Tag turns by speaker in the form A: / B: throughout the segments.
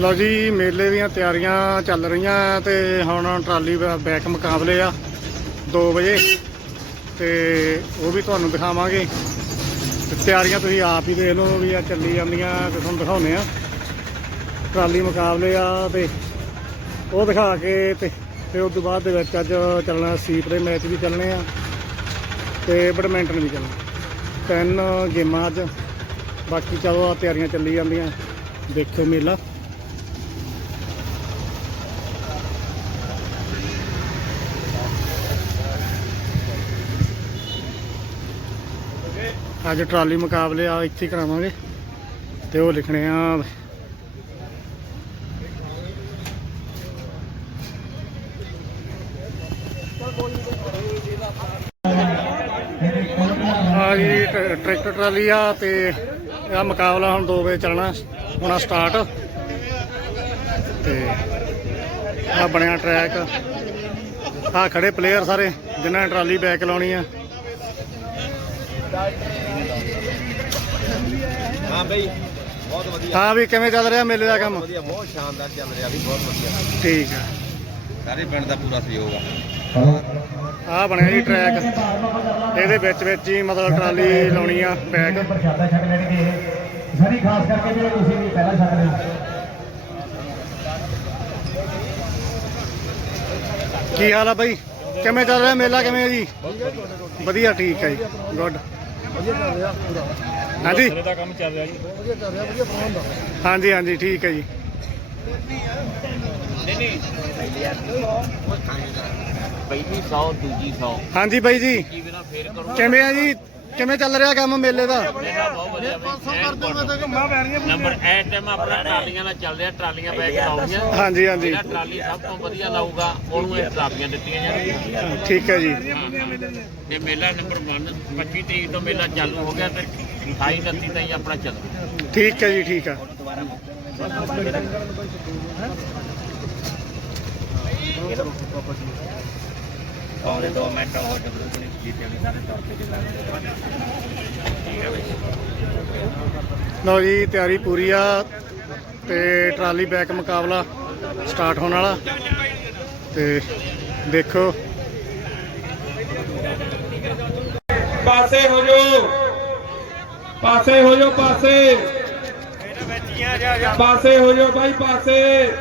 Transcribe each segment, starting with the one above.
A: ਲਓ ਜੀ, ਮੇਲੇ ਦੀਆਂ ਤਿਆਰੀਆਂ ਚੱਲ ਰਹੀਆਂ ਤੇ ਹੁਣ ਟਰਾਲੀ ਬੈ- ਬੈਕ ਮੁਕਾਬਲੇ ਆ 2 ਵਜੇ ਤੇ ਉਹ ਵੀ ਤੁਹਾਨੂੰ ਦਿਖਾਵਾਂਗੇ। ਤੇ ਤਿਆਰੀਆਂ ਤੁਸੀਂ ਆਪ ਹੀ ਦੇਖ ਲਓ ਵੀ ਆ ਚੱਲੀ ਜਾਂਦੀਆਂ ਤੇ ਤੁਹਾਨੂੰ ਦਿਖਾਉਨੇ ਆ। ਟਰਾਲੀ ਮੁਕਾਬਲੇ ਆ ਤੇ ਉਹ ਦਿਖਾ ਕੇ ਤੇ ਫਿਰ ਉਸ ਤੋਂ ਬਾਅਦ ਦੇ ਵਿੱਚ ਅੱਜ ਚੱਲਣਾ ਸੀਪ ਦੇ ਮੈਚ ਵੀ ਚੱਲਣੇ ਆ ਤੇ ਬੈਡਮਿੰਟਨ ਵੀ ਚੱਲਣਾ। ਤਿੰਨ ਗੇਮਾਂ ਅੱਜ, ਬਾਕੀ ਚਲੋ ਆ ਤਿਆਰੀਆਂ ਚੱਲੀ ਜਾਂਦੀਆਂ। ਦੇਖਿਓ ਮੇਲਾ। ਅੱਜ ਟਰਾਲੀ ਮੁਕਾਬਲੇ ਆ, ਇੱਥੇ ਕਰਾਵਾਂਗੇ। ਤੇ ਉਹ ਲਿਖਣੇ ਆ। ਆ ਜੀ ਟਰੈਕਟਰ ਟਰਾਲੀ ਆ ਤੇ ਇਹ ਮੁਕਾਬਲਾ ਹੁਣ 2 ਵਜੇ ਚੱਲਣਾ, ਹੋਣਾ ਸਟਾਰਟ। ਤੇ ਆ ਬਣਿਆ ਟਰੈਕ। ਆ ਖੜੇ ਪਲੇਅਰ ਸਾਰੇ, ਜਿਨ੍ਹਾਂ ਨੇ ਟਰਾਲੀ ਬੈਕ ਲਾਉਣੀ ਆ।
B: ਹਾਂ ਬਈ ਬਹੁਤ ਵਧੀਆ।
A: ਹਾਂ ਵੀ ਕਿਵੇਂ ਚੱਲ ਰਿਹਾ ਮੇਲੇ ਦਾ ਕੰਮ?
B: ਵਧੀਆ ਬਹੁਤ ਸ਼ਾਨਦਾਰ ਚੱਲ ਰਿਹਾ ਵੀ ਬਹੁਤ ਵਧੀਆ।
A: ਠੀਕ ਆ।
B: ਸਾਰੇ ਪਿੰਡ ਦਾ ਪੂਰਾ ਸਹਿਯੋਗ ਆ।
A: ਆ ਬਣਿਆ ਜੀ ਟਰੈਕ ਇਹਦੇ ਵਿੱਚ ਵਿੱਚ ਹੀ ਮਤਲਬ ਟਰਾਲੀ ਲਾਉਣੀ ਆ ਬੈਕ
C: ਪ੍ਰਸ਼ਾਦਾ ਛਕ ਲੈਣਗੇ ਇਹ ਸਾਰੀ ਖਾਸ ਕਰਕੇ ਜਿਹੜੇ ਤੁਸੀਂ ਵੀ ਪਹਿਲਾਂ ਛਕ ਹੋ
A: ਕੀ ਹਾਲ ਆ ਬਾਈ? ਕਿਵੇਂ ਚੱਲ ਰਿਹਾ ਮੇਲਾ ਕਿਵੇਂ ਜੀ? ਵਧੀਆ ਠੀਕ ਹੈ ਜੀ। ਗੁੱਡ ਹਾਂਜੀ।
D: ਦਾ ਕੰਮ ਚੱਲ ਰਿਹਾ ਜੀ।
A: ਹਾਂਜੀ ਹਾਂਜੀ ਠੀਕ ਹੈ ਜੀ।
E: ਪਹਿਲੀ 100 ਦੂਜੀ 100
A: ਹਾਂਜੀ ਬਾਈ ਜੀ। ਕਿਵੇਂ ਆ ਜੀ? ਕਿਵੇਂ ਚੱਲ ਰਿਹਾ ਕੰਮ ਮੇਲੇ ਦਾ?
E: ਨੰਬਰ ਐ ਟਾਈਮ ਆਪਣਾ ਟਰਾਲੀਆਂ ਨਾਲ ਚੱਲ ਰਿਹਾ ਟਰਾਲੀਆਂ ਬੈਗ ਲਾਉਣੀਆਂ।
A: ਹਾਂਜੀ ਹਾਂਜੀ।
E: ਜਿਹੜਾ ਟਰਾਲੀ ਸਭ ਤੋਂ ਵਧੀਆ ਲਾਊਗਾ ਉਹਨੂੰ ਇਹ ਟਰਾਲੀਆਂ ਦਿੱਤੀਆਂ ਜਾਣਗੀਆਂ
A: ਠੀਕ ਹੈ ਜੀ।
E: ਤੇ ਮੇਲਾ ਨੰਬਰ 1 25 ਤਰੀਕ ਤੋਂ ਮੇਲਾ ਚਾਲੂ ਹੋ ਗਿਆ ਤੇ 28 29 ਤਾਈਂ ਆਪਣਾ ਚੱਲੂ
A: ਠੀਕ ਹੈ ਜੀ ਠੀਕ ਆ
E: ਔਰ 2 ਮਿੰਟ ਹੋ ਜਾਣਗੇ ਜੀਤੇ ਵੀ ਸਾਰੇ ਤੌਰ ਤੇ
A: ਲਓ ਜੀ ਤਿਆਰੀ ਪੂਰੀ ਆ ਤੇ ਟਰਾਲੀ ਬੈਕ ਮੁਕਾਬਲਾ ਸਟਾਰਟ ਹੋਣ ਵਾਲਾ। ਤੇ ਦੇਖੋ।
F: ਪਾਸੇ ਹੋ ਜਾਓ। ਪਾਸੇ ਹੋ ਜਾਓ, ਪਾਸੇ। ਪਾਸੇ ਹੋ ਜਾਓ ਬਾਈ, ਪਾਸੇ।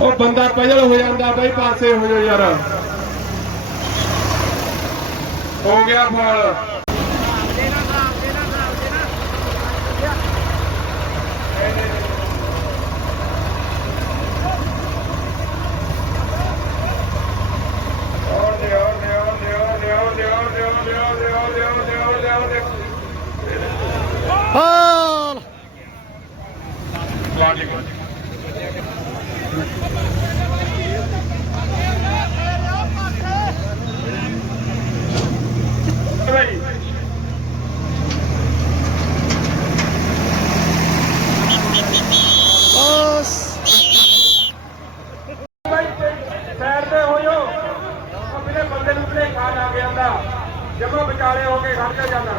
F: ਉਹ ਬੰਦਾ ਪਜਲ ਹੋ ਜਾਂਦਾ ਬਾਈ, ਪਾਸੇ ਹੋ ਜਾਓ ਯਾਰ। ਹੋ ਗਿਆ ਫਲ।
A: ਬਸ।
F: ਸਾਈਡ ਤੇ ਹੋ ਜਾਓ ਆਪਣੇ ਬੰਦੇ ਨੂੰ ਪਲੇ ਖਾ ਲਾ ਗਿਆ ਦਾ ਜਮਾ ਵਿਚਾਲੇ ਹੋ ਕੇ ਖੜ ਕੇ ਜਾਣਾ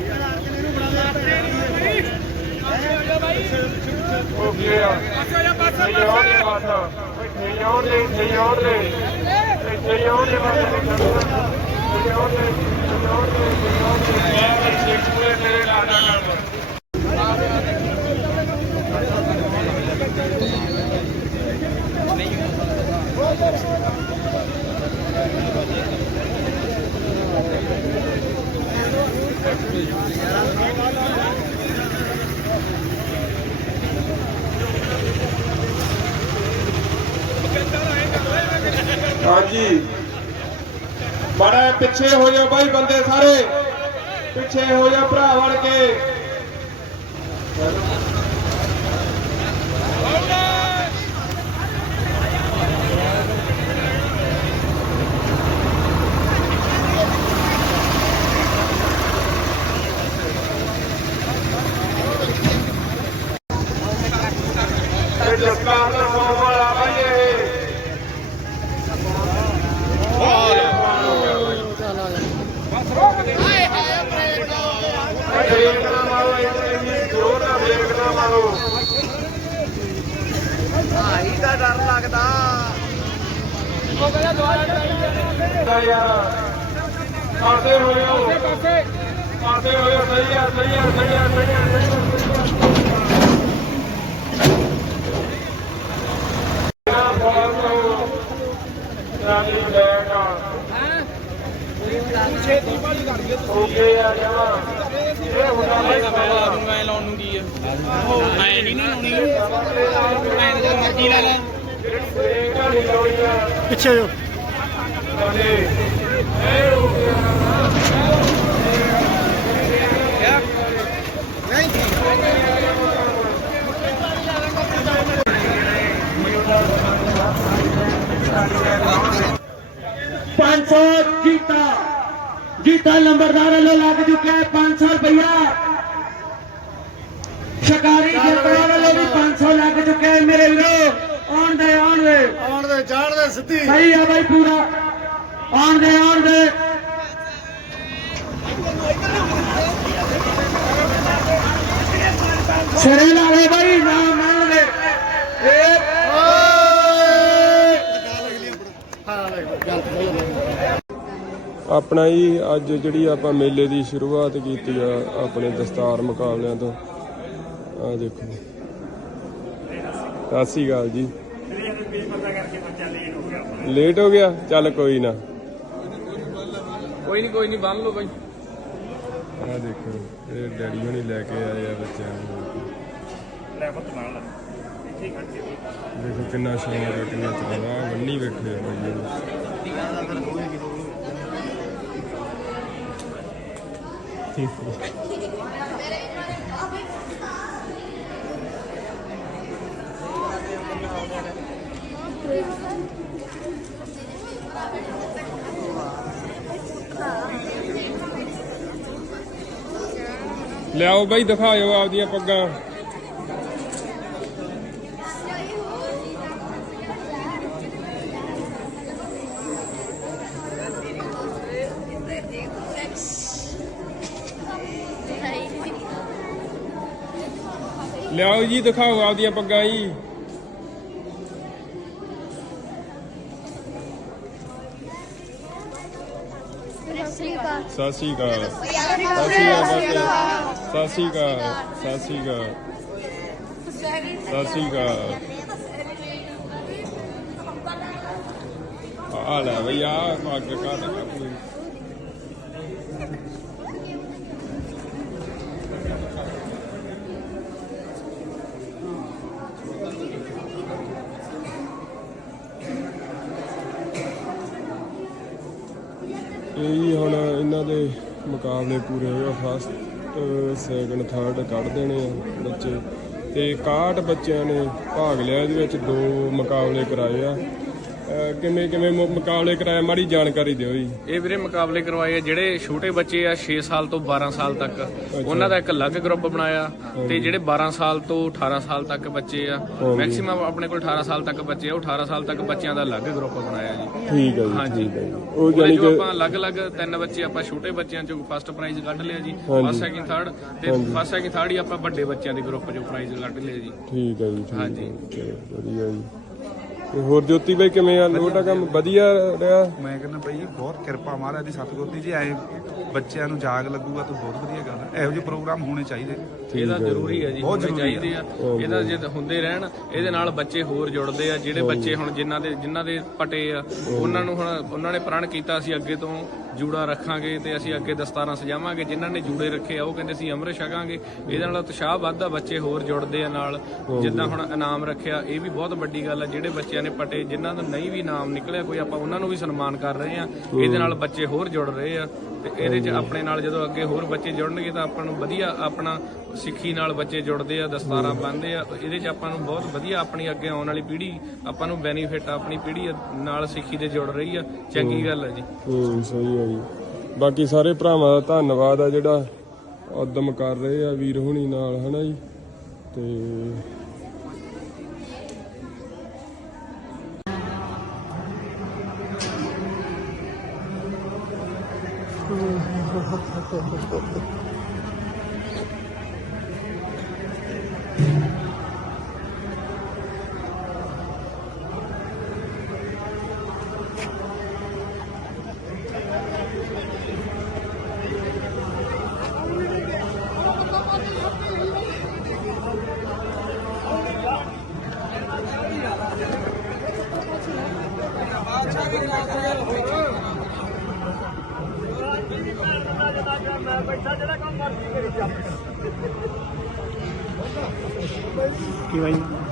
F: ਓਕੇ ਆ ਪਾਸੇ ਜਾ ਪਾਸੇ ਪਾਸੇ ਇੱਥੇ ਆਉਣ ਦੇ ਇੱਥੇ ਆਉਣ ਦੇ ਇੱਥੇ ਆਉਣ ਦੇ ਪਾਸੇ ਇੱਥੇ ਆਉਣ ਦੇ ਇੱਥੇ ਆਉਣ ਦੇ ਇੱਥੇ ਆਉਣ ਦੇ ਮੈਂ ਸਿੱਖ ਪੂਰੇ ਤੇਰੇ ਲਾਣਾ ਕਰ ਹਾਂਜੀ। ਮਾੜਾ ਪਿੱਛੇ ਹੋ ਜਾਓ ਬਾਈ ਬੰਦੇ ਸਾਰੇ। ਪਿੱਛੇ ਹੋ ਜਾ ਭਰਾ ਵੜ ਕੇ। ਯਾਰ। ਕਰਦੇ ਹੋਏ ਹੋ ਕਰਦੇ ਹੋਏ ਹੋ ਸਹੀ ਆ ਸਹੀ ਆ ਸਹੀ ਆ ਸਹੀ ਆ। ਸਹੀ ਆ ਫੋਲੋ ਰਾਜੀ ਬੈਗ ਓਕੇ ਆ ਜਮਾ ਇਹ ਹੁੰਦਾ ਮੈਂ ਲਾ ਦੂੰਗਾ ਇਹ ਲਾਉਣ ਨੂੰ ਕੀ ਆ? ਮੈਂ ਨਹੀਂ ਲਾਉਣੀ। ਮੈਂ ਤਾਂ ਮਰਜ਼ੀ ਲੈ ਲੈ।
A: ਪਿੱਛੇ ਜੋ
F: ਸਾਡੇ ਇਹ ਹੋ ਗਿਆ
C: ਪੰਜ ਸੌ ਜੀਤਾ ਜੀਤਾ ਨੰਬਰਦਾਰ ਵੱਲੋਂ ਲੱਗ ਚੁੱਕਿਆ ਹੈ 500 ਰੁਪਇਆ ਸ਼ਿਕਾਰੀ ਜੱਟਾਂ ਵੱਲੋਂ ਵੀ 500 ਲੱਗ ਚੁੱਕਿਆ ਹੈ ਮੇਰੇ ਵੀਰੋ ਆਉਣ ਦੇ ਆਉਣ ਦੇ
A: ਆਉਣ ਦੇ ਜਾਣ ਦੇ ਸਿੱਧੀ
C: ਸਹੀ ਆ ਬਾਈ ਪੂਰਾ ਆਉਣ ਦੇ ਆਉਣ ਦੇ ਸਿਰੇ ਲਾਵੇ ਬਾਈ ਨਾ
A: ਗੱਲ ਤੇ ਬੋਲੋ
D: ਆਪਣਾ ਹੀ ਅੱਜ ਜਿਹੜੀ ਆਪਾਂ ਮੇਲੇ ਦੀ ਸ਼ੁਰੂਆਤ ਕੀਤੀ ਆ ਆਪਣੇ ਦਸਤਾਰ ਮੁਕਾਬਲਿਆਂ ਤੋਂ। ਆ ਦੇਖੋ। ਸਤਿ ਸ਼੍ਰੀ ਅਕਾਲ ਜੀ। ਲੇਟ ਹੋ ਗਿਆ? ਚੱਲ ਕੋਈ ਨਾ।
B: ਕੋਈ ਨਹੀਂ ਕੋਈ ਨਹੀਂ ਬੰਨ ਲਓ ਬਾਈ।
D: ਆ ਦੇਖੋ ਇਹ ਡੈਡੀ ਹੁਣੀ ਲੈ ਕੇ ਆਏ ਆ ਬੱਚਿਆਂ ਨੂੰ। ਦੇਖੋ ਕਿੰਨਾ ਸ਼ੌਂਕ ਹੈ ਕਿੰਨਾ ਚਲਾਵਾ ਬੰਨੀ ਵੇਖੇ ਆ ਬਾਈ ਇਹਨੂੰ। ਲਿਆਓ ਬਾਈ ਦਿਖਾਇਓ ਆਪਦੀਆਂ ਪੱਗਾਂ। ਲਿਆਓ ਜੀ ਦਿਖਾਓ ਆਪਦੀਆਂ ਪੱਗਾਂ ਜੀ। ਸਤਿ ਸ਼੍ਰੀ ਅਕਾਲ ਸਤਿ ਸ਼੍ਰੀ ਅਕਾਲ ਬਾਬੇ। ਸਤਿ ਸ਼੍ਰੀ ਅਕਾਲ ਸਤਿ ਸ਼੍ਰੀ ਅਕਾਲ ਸਤਿ ਸ਼੍ਰੀ ਅਕਾਲ ਆ ਲੈ ਬਈ ਆ ਪੱਗ ਕਾਹਦਾ ਆਪਣੀ ਇਹ ਹੀ ਹੁਣ ਇਹਨਾਂ ਦੇ ਮੁਕਾਬਲੇ ਪੂਰੇ ਹੋਏ ਫਸਟ ਸੈਕੰਡ ਥਰਡ ਕੱਢ ਦੇਣੇ ਆ ਬੱਚੇ। ਤੇ 61 ਬੱਚਿਆਂ ਨੇ ਭਾਗ ਲਿਆ, ਇਹਦੇ ਵਿੱਚ ਦੋ ਮੁਕਾਬਲੇ ਕਰਾਏ ਆ। ਕਿਵੇਂ ਕਿਵੇਂ ਮੁ- ਮੁਕਾਬਲੇ ਕਰਾਏ ਮਾੜੀ ਜਾਣਕਾਰੀ ਦਿਓ ਜੀ।
G: ਇਹ ਵੀਰੇ ਮੁਕਾਬਲੇ ਕਰਵਾਏ ਆ ਜਿਹੜੇ ਛੋਟੇ ਬੱਚੇ ਆ 6 ਸਾਲ ਤੋਂ 12 ਸਾਲ ਤੱਕ। ਉਹਨਾਂ ਦਾ ਇੱਕ ਅਲੱਗ ਗਰੁੱਪ ਬਣਾਇਆ ਤੇ ਜਿਹੜੇ 12 ਸਾਲ ਤੋਂ 18 ਸਾਲ ਤੱਕ ਬੱਚੇ ਆ ਮੈਕਸਿਮਮ ਆਪਣੇ ਕੋਲ 18 ਸਾਲ ਤੱਕ ਬੱਚੇ ਆ ਉਹ 18 ਸਾਲ ਤੱਕ ਬੱਚਿਆਂ ਦਾ ਅਲੱਗ ਗਰੁੱਪ ਬਣਾਇਆ ਜੀ।
D: ਠੀਕ ਹੈ ਜੀ।
G: ਹਾਂਜੀ
D: ਠੀਕ ਹੈ ਜੀ। ਉਹ
G: ਉਹਦੇ
D: ਜਾਨੀ
G: ਜੋ
D: ਕਿ
G: ਆਪਾਂ ਅਲੱਗ-ਅਲੱਗ ਤਿੰਨ ਬੱਚੇ ਆਪਾਂ ਛੋਟੇ ਬੱਚਿਆਂ ਚੋਂ ਫਸਟ ਪ੍ਰਾਈਜ਼ ਕੱਢ ਲਿਆ ਜੀ। ਫਸਟ ਸੈਕਿੰਡ ਥਰਡ ਤੇ। ਫਸਟ ਸੈਕਿੰਡ ਥਰਡ ਹੀ ਆਪਾਂ ਵੱਡੇ ਬੱਚਿਆਂ ਦੇ ਗਰੁੱਪ ਚੋਂ ਪ੍ਰਾਈਜ਼ ਕੱਢ ਲਿਆ ਜੀ।
D: ਠੀਕ ਹੈ ਜੀ ਠੀਕ ਹੈ। ਚਲੋ, ਵਧੀਆ ਜੀ। ਤੇ ਹੋਰ ਜੋਤੀ ਬਾਈ ਕਿਵੇਂ ਆ? ਲੋਟ ਕੰਮ? ਵਧੀਆ। ਰਿਹਾ?
H: ਮੈਂ ਕਹਿੰਦਾ ਬਈ ਬਹੁਤ ਕਿਰਪਾ ਮਹਾਰਾਜ ਦੀ ਸਤਿਗੁਰ ਦੀ। ਜੇ ਐ ਬੱਚਿਆਂ ਨੂੰ ਜਾਗ ਲੱਗੂਗਾ ਤਾਂ ਬਹੁਤ ਵਧੀਆ ਗੱਲ ਹੈ ਇਹੋ ਜਿਹੇ ਪ੍ਰੋਗਰਾਮ ਹੋਣੇ ਚਾਹੀਦੇ।
G: ਇਹਦਾ ਜ਼ਰੂਰੀ ਹੈ ਜੀ
H: ਬਹੁਤ
G: ਚਾਹੀਦੇ ਆ। ਇਹਦਾ ਜੇ ਹੁੰਦੇ ਰਹਿਣ ਇਹਦੇ ਨਾਲ ਬੱਚੇ ਹੋਰ ਜੁੜਦੇ ਆ। ਜਿਹੜੇ ਬੱਚੇ ਹੁਣ ਜਿਨ੍ਹਾਂ ਦੇ ਜਿਨ੍ਹਾਂ ਦੇ ਪਟੇ ਆ ਉਹਨਾਂ ਨੂੰ ਹੁਣ ਉਹਨਾਂ ਨੇ ਪ੍ਰਣ ਕੀਤਾ ਸੀ ਅੱਗੇ ਤੋਂ ਜੂੜਾ ਰੱਖਾਂਗੇ ਤੇ ਅਸੀਂ ਅੱਗੇ ਦਸਤਾਰਾਂ ਸਜਾਵਾਂਗੇ। ਜਿਨ੍ਹਾਂ ਨੇ ਜੂੜੇ ਰੱਖੇ ਆ ਉਹ ਕਹਿੰਦੇ ਸੀ ਅੰਮ੍ਰਿਤ ਛਕਾਂਗੇ। ਇਹਦੇ ਨਾਲ ਉਤਸ਼ਾਹ ਵੱਧਦਾ ਬੱਚੇ ਹੋਰ ਜੁੜਦੇ ਆ ਨਾਲ। ਜਿੱਦਾਂ ਹੁਣ ਇਨਾਮ ਰੱਖਿਆ ਇਹ ਵੀ ਬਹੁਤ ਵੱਡੀ ਗੱਲ ਆ। ਜਿਹੜੇ ਬੱਚਿਆਂ ਨੇ ਪਟੇ ਜਿਨ੍ਹਾਂ ਦਾ ਨਹੀਂ ਵੀ ਇਨਾਮ ਨਿਕਲਿਆ ਕੋਈ ਆਪਾਂ ਉਹਨਾਂ ਨੂੰ ਵੀ ਸਨਮਾਨ ਕਰ ਰਹੇ ਆ ਇਹਦੇ ਨਾਲ ਬੱਚੇ ਹੋਰ ਜੁੜ ਰਹੇ ਆ ਤੇ ਇਹਦੇ 'ਚ ਆਪਣੇ ਨਾਲ ਜਦੋਂ ਅੱਗੇ ਹੋਰ ਬੱਚੇ ਜੁੜਨਗੇ ਤਾਂ ਆਪਾਂ ਨੂੰ ਵਧੀਆ ਆਪਣਾ ਸਿੱਖੀ ਨਾਲ ਬੱਚੇ ਜੁੜਦੇ ਆ ਦਸਤਾਰਾਂ ਬੰਨ੍ਹਦੇ ਆ। ਇਹਦੇ 'ਚ ਆਪਾਂ ਨੂੰ ਬਹੁਤ ਵਧੀਆ ਆਪਣੀ ਅੱਗੇ ਆਉਣ ਵਾਲੀ ਪੀੜ੍ਹੀ ਆਪਾਂ ਨੂੰ ਬੈਨੀਫਿਟ ਆਪਣੀ ਪੀੜ੍ਹੀ ਨਾਲ ਸਿੱਖੀ ਦੇ ਜੁੜ ਰਹੀ ਆ। ਚੰਗੀ ਗੱਲ ਹੈ ਜੀ।
D: ਹੂੰ ਸਹੀ ਹੈ ਜੀ। ਬਾਕੀ ਸਾਰੇ ਭਰਾਵਾਂ ਦਾ ਧੰਨਵਾਦ ਆ ਜਿਹੜਾ ਉਦਮ ਕਰ ਰਹੇ ਆ ਵੀਰ ਹੁਣੀ ਨਾਲ ਹਨਾ ਜੀ? ਤੇ ちょっと。
A: ਕੀ ਬਾਈ